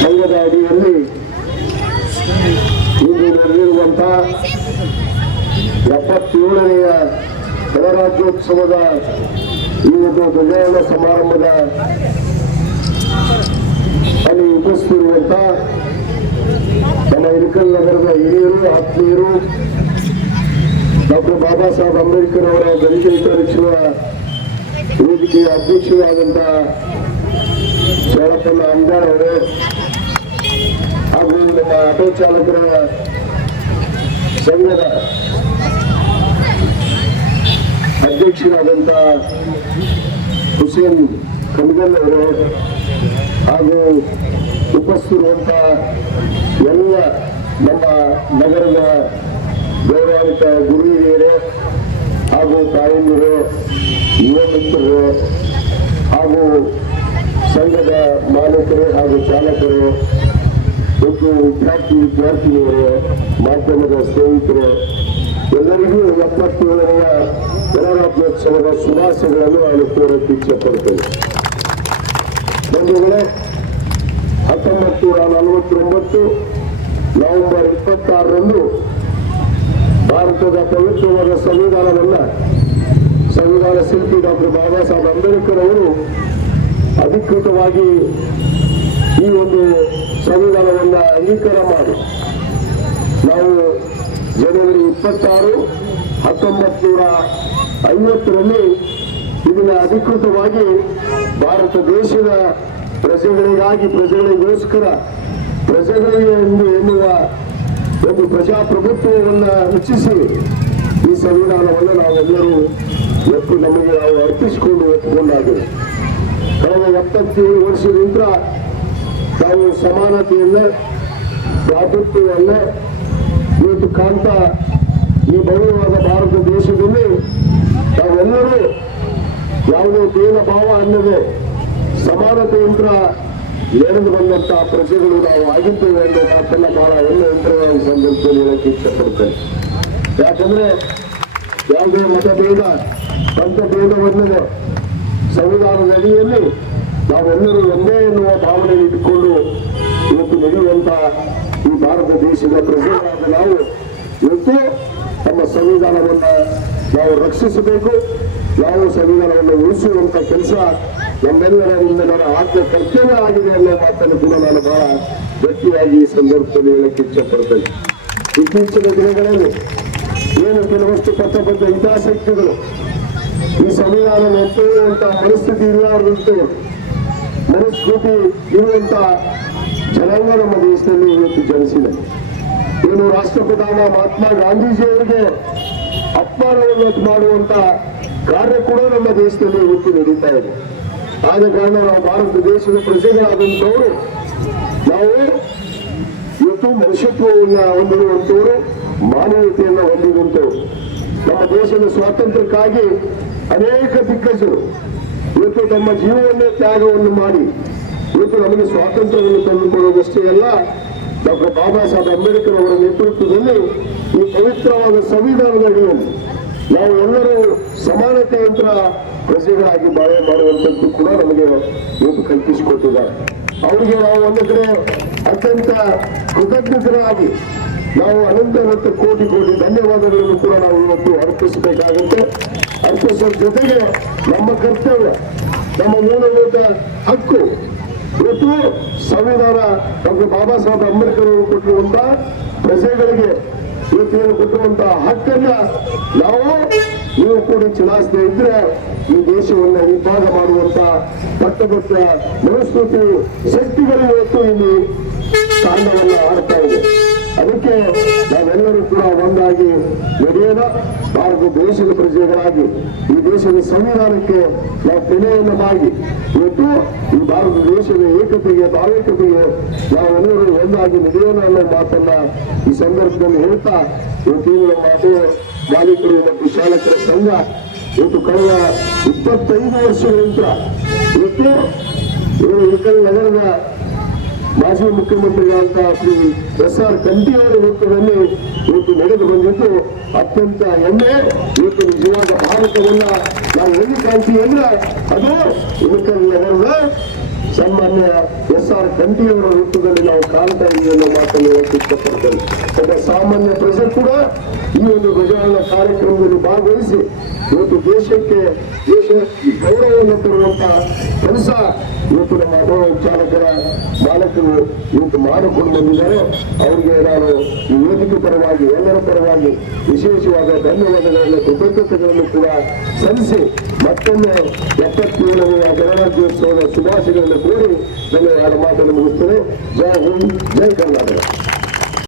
ಸಂಘದ ಅಡಿಯಲ್ಲಿ ಇಂದು ನಡೆದಿರುವಂತಹ 77ನೆಯ ಗಣರಾಜ್ಯೋತ್ಸವದ ಈ ಒಂದು ಧ್ವಜಾರೋಹಣ ಸಮಾರಂಭದ ಅಲ್ಲಿ ಉಪಸ್ಥಿತಿರುವಂತಹ ನಮ್ಮ ಇಳಕಲ್ ನಗರದ ಹಿರಿಯರು ಆತ್ಮೀಯರು ಡಾಕ್ಟರ್ ಬಾಬಾ ಸಾಹೇಬ್ ಅಂಬೇಡ್ಕರ್ ಅವರ ದಲಿತ ಹಿತರಕ್ಷಣಾ ವೇದಿಕೆಯ ಅಧ್ಯಕ್ಷರಾದಂತಹ ಶರಪ್ಪನ ಅಂಜಾರ್ ಅವರು ಹಾಗೂ ನಮ್ಮ ಆಟೋ ಚಾಲಕರ ಸಂಘದ ಅಧ್ಯಕ್ಷರಾದಂತಹ ಹುಸೇನ್ ಕಮಗಲ್ ಅವರು ಹಾಗೂ ಉಪಸ್ಥಿತಿರುವಂತಹ ಎಲ್ಲ ನಮ್ಮ ನಗರದ ಗೌರವಾನ್ವಿತ ಗುರು ಹಿರಿಯರು ಹಾಗೂ ತಾಯಂದಿರು ಯುವ ಮಿತ್ರರು ಹಾಗೂ ಸಂಘದ ಮಾಲೀಕರು ಹಾಗೂ ಚಾಲಕರು ಮತ್ತು ವಿದ್ಯಾರ್ಥಿನಿಯರು ಮಾಧ್ಯಮದ ಸ್ನೇಹಿತರು ಎಲ್ಲರಿಗೂ 77ನೆಯ ಗಣರಾಜ್ಯೋತ್ಸವದ ಶುಭಾಶಯಗಳನ್ನು ನಾನು ಕೋರಕ್ಕೆ ಇಚ್ಛೆಪಡ್ತೇನೆ. ಬಂಧುಗಳೇ, 1949 ನವೆಂಬರ್ 26ರಂದು ಭಾರತದ ಪವಿತ್ರವಾದ ಸಂವಿಧಾನವನ್ನು ಸಂವಿಧಾನ ಶಿಲ್ಪಿ ಡಾಕ್ಟರ್ ಬಾಬಾ ಸಾಹೇಬ್ ಅಂಬೇಡ್ಕರ್ ಅವರು ಅಧಿಕೃತವಾಗಿ ಈ ಒಂದು ಸಂವಿಧಾನವನ್ನು ಅಂಗೀಕಾರ ಮಾಡಿ ನಾವು ಜನವರಿ 26, 1950ರಲ್ಲಿ ಇದನ್ನು ಅಧಿಕೃತವಾಗಿ ಭಾರತ ದೇಶದ ಪ್ರಜೆಗಳಿಗಾಗಿ ಪ್ರಜೆಗಳಿಗೋಸ್ಕರ ಪ್ರಜೆಗಳಿಗೆ ಎಂದು ಎನ್ನುವ ಒಂದು ಪ್ರಜಾಪ್ರಭುತ್ವವನ್ನು ಹೆಚ್ಚಿಸಿ ಈ ಸಂವಿಧಾನವನ್ನು ನಾವೆಲ್ಲರೂ ನಮಗೆ ನಾವು ಅರ್ಪಿಸಿಕೊಂಡು ಒಪ್ಪಿಕೊಂಡಾಗಿದೆ. ಕಳೆದ 77 ವರ್ಷದಿಂದ ನಾವು ಸಮಾನತೆಯನ್ನ ಭ್ರಾತೃತ್ವವನ್ನ ಇವತ್ತು ಕಾಂತ ಈ ಭವ್ಯವಾದ ಭಾರತ ದೇಶದಲ್ಲಿ ನಾವೆಲ್ಲರೂ ಯಾವುದೇ ಭೇದ ಭಾವ ಅನ್ನದೆ ಸಮಾನತೆಯಿಂದ ನಡೆದು ಬಂದಂತಹ ಪ್ರಜೆಗಳು ನಾವು ಆಗಿದ್ದೇವೆ ಅನ್ನೋ ಮಾತನ್ನ ಬಹಳ ಒಳ್ಳೆಯ ಸಂದರ್ಭದಲ್ಲಿ ಹೇಳಕ್ಕೆ ಇಷ್ಟಪಡ್ತೇನೆ. ಯಾಕಂದ್ರೆ ಯಾವುದೇ ಮತಭೇದ ಪಂಥಭೇದವನ್ನದೆ ಸಂವಿಧಾನದ ಅಡಿಯಲ್ಲಿ ನಾವೆಲ್ಲರೂ ಒಂದೇ ಎನ್ನುವ ಭಾವನೆ ಇಟ್ಟುಕೊಂಡು ಇವತ್ತು ನಡೆಯುವಂತಹ ಈ ಭಾರತ ದೇಶದ ಪ್ರಜೆಗಳಾದ ನಾವು ಇವತ್ತು ನಮ್ಮ ಸಂವಿಧಾನವನ್ನು ನಾವು ರಕ್ಷಿಸಬೇಕು. ನಾವು ಸಂವಿಧಾನವನ್ನು ಉಳಿಸುವಂತ ಕೆಲಸ ನಮ್ಮೆಲ್ಲರ ನನ್ನ ಆದ್ಯ ಕರ್ತವ್ಯ ಆಗಿದೆ ಅನ್ನೋ ಮಾತನ್ನು ಕೂಡ ನಾನು ಬಹಳ ಗಟ್ಟಿಯಾಗಿ ಈ ಸಂದರ್ಭದಲ್ಲಿ ಹೇಳಕ್ಕೆ ಇಚ್ಛೆಪಡ್ತೇನೆ. ಇತ್ತೀಚಿನ ದಿನಗಳಲ್ಲಿ ಏನು ಕೆಲವಷ್ಟು ಪತ್ರಬದ್ಧ ಹಿತಾಸಕ್ತಿಗಳು ಈ ಸಂವಿಧಾನ ಒಪ್ಪುವಂತಹ ಪರಿಸ್ಥಿತಿ ಇರಲಾರದಂತೆ ಮನಸ್ಕೃತಿ ಇರುವಂತ ಜನಾಂಗ ನಮ್ಮ ದೇಶದಲ್ಲಿ ಇವತ್ತು ಜನಿಸಿದೆ. ಏನು ರಾಷ್ಟ್ರಪಿತಾಮ ಮಹಾತ್ಮ ಗಾಂಧೀಜಿಯವರಿಗೆ ಅಪಮಾನವನ್ನು ಮಾಡುವಂತ ಕಾರ್ಯ ಕೂಡ ನಮ್ಮ ದೇಶದಲ್ಲಿ ಇವತ್ತು ನಡೀತಾ ಇದೆ. ಆದ ಕಾರಣ ನಾವು ಭಾರತ ದೇಶದ ಪ್ರಜೆಗಳಾದಂಥವರು ನಾವು ಇವತ್ತು ಮನುಷ್ಯತ್ವವನ್ನು ಹೊಂದಿರುವಂಥವರು, ಮಾನವೀಯತೆಯನ್ನು ಹೊಂದಿರುವಂಥವರು. ನಮ್ಮ ದೇಶದ ಸ್ವಾತಂತ್ರ್ಯಕ್ಕಾಗಿ ಅನೇಕ ದಿಗ್ಗಜರು ಇವತ್ತು ತಮ್ಮ ಜೀವವನ್ನೇ ತ್ಯಾಗವನ್ನು ಮಾಡಿ ಇವತ್ತು ನಮಗೆ ಸ್ವಾತಂತ್ರ್ಯವನ್ನು ತಂದುಕೊಳ್ಳೋದಷ್ಟೇ ಅಲ್ಲ, ಡಾಕ್ಟರ್ ಬಾಬಾ ಸಾಹೇಬ್ ಅಂಬೇಡ್ಕರ್ ಅವರ ನೇತೃತ್ವದಲ್ಲಿ ಈ ಪವಿತ್ರವಾದ ಸಂವಿಧಾನದ ಅಡಿಯಲ್ಲಿ ನಾವು ಎಲ್ಲರೂ ಸಮಾನತೆಯಂತ್ರ ಪ್ರಜೆಗಳಾಗಿ ಬಾಳೆ ಮಾಡುವಂಥದ್ದು ಕೂಡ ನಮಗೆ ಇವತ್ತು ಕಲ್ಪಿಸಿಕೊಟ್ಟಿದ್ದಾರೆ. ಅವರಿಗೆ ನಾವು ಒಂದು ಕಡೆ ಅತ್ಯಂತ ಕೃತಜ್ಞತರಾಗಿ ನಾವು ಅನಂತ ಕೋಟಿ ಧನ್ಯವಾದಗಳನ್ನು ಕೂಡ ನಾವು ಇವತ್ತು ಅರ್ಪಿಸಬೇಕಾಗುತ್ತೆ. ಅರ್ಪಿಸೋ ಜೊತೆಗೆ ನಮ್ಮ ಕರ್ತವ್ಯ, ನಮ್ಮ ಮೂಲಭೂತ ಹಕ್ಕು ಇವತ್ತು ಸಂವಿಧಾನ ಡಾಕ್ಟರ್ ಬಾಬಾ ಸಾಹೇಬ್ ಅಂಬೇಡ್ಕರ್ ಅವರು ಕೊಟ್ಟಿರುವಂತ ಪ್ರಜೆಗಳಿಗೆ ಇವತ್ತೇನು ಕೊಟ್ಟಿರುವಂತಹ ಹಕ್ಕನ್ನ ನೀವು ಕೂಡ ಚಲಾಯಿಸದೇ ಇದ್ರೆ ಈ ದೇಶವನ್ನ ವಿಭಾಗ ಮಾಡುವಂತ ಪಟ್ಟಭದ್ರ ಮನಸ್ಕೃತಿ ಶಕ್ತಿಗಳು ಇವತ್ತು ಇಲ್ಲಿ ತಾಂಡವನ್ನ ಆಡ್ತಾ ಇದೆ. ಅದಕ್ಕೆ ನಾವೆಲ್ಲರೂ ಕೂಡ ಒಂದಾಗಿ ನಡೆಯೋಣ. ಭಾರತ ದೇಶದ ಪ್ರಜೆಗಳಾಗಿ ಈ ದೇಶದ ಸಂವಿಧಾನಕ್ಕೆ ನಾವು ಬೆಲೆಯನ್ನು ಮಾಡಿ ಇವತ್ತು ಈ ಭಾರತ ದೇಶದ ಏಕತೆಗೆ ಭಾವೈಕ್ಯತೆಗೆ ನಾವೆಲ್ಲರೂ ಒಂದಾಗಿ ನಡೆಯೋಣ ಅನ್ನೋ ಮಾತನ್ನ ಈ ಸಂದರ್ಭದಲ್ಲಿ ಹೇಳ್ತಾ ಇವತ್ತೇನು ನಮ್ಮ ಮಾಲೀಕರು ಮತ್ತು ಚಾಲಕರ ಸಂಘ ಇವತ್ತು ಕಳೆದ 25 ವರ್ಷಗಳಿಂದ ಇವತ್ತು ಇಳಕಲ್ ನಗರದ ಮಾಜಿ ಮುಖ್ಯಮಂತ್ರಿಗಳಾದ ಶ್ರೀ ಎಸ್.ಆರ್. ಕಂಠಿಯವರ ನೇತೃತ್ವದಲ್ಲಿ ಇವತ್ತು ನಡೆದು ಬಂದಿದ್ದು ಅತ್ಯಂತ ಹೆಮ್ಮೆ. ಇವತ್ತು ನಿಜವಾದ ಭಾರತವನ್ನ ನಾವು ಎಲ್ಲಿ ಕಾಣ್ತೀವಿ ಅಂದ್ರೆ ಅದು ಇಳಕಲ್ ನಗರದ ಸನ್ಮಾನ್ಯ ಎಸ್.ಆರ್. ಕಂಠಿಯವರ ನೇತೃತ್ವದಲ್ಲಿ ನಾವು ಕಾಣ್ತಾ ಇದ್ದೀವಿ ಅನ್ನೋ ಮಾತನ್ನು ಹೇಳಕ್ಕೆ ಇಷ್ಟಪಡ್ತೇನೆ. ಒಬ್ಬ ಸಾಮಾನ್ಯ ಪ್ರಜೆ ಕೂಡ ಈ ಒಂದು ಧ್ವಜಾರೋಹಣ ಕಾರ್ಯಕ್ರಮದಲ್ಲಿ ಭಾಗವಹಿಸಿ ಇವತ್ತು ದೇಶಕ್ಕೆ ಗೌರವವನ್ನು ತರುವಂತ ಕೆಲಸ ಇವತ್ತು ನಮ್ಮ ಆಟೋ ಚಾಲಕರ ಮಾಲಕರು ಇವತ್ತು ಮಾಡಿಕೊಂಡು ಬಂದಿದ್ದಾರೆ. ಅವರಿಗೆ ನಾನು ಈ ವೇದಿಕೆ ಪರವಾಗಿ ಎಲ್ಲರ ಪರವಾಗಿ ವಿಶೇಷವಾದ ಧನ್ಯವಾದಗಳನ್ನು ಕೃತಜ್ಞತೆಗಳನ್ನು ಕೂಡ ಸಲ್ಲಿಸಿ ಮತ್ತೊಮ್ಮೆ 77ನೇ ಗಣರಾಜ್ಯೋತ್ಸವದ ಶುಭಾಶಯಗಳನ್ನು ಕೋರಿ ನನ್ನ ಎರಡು ಮಾತನ್ನು ಮುಗಿಸ್ತೇನೆ. ಜೈ ಹಿಂದ್, ಜೈ ಕರ್ನಾಟಕ.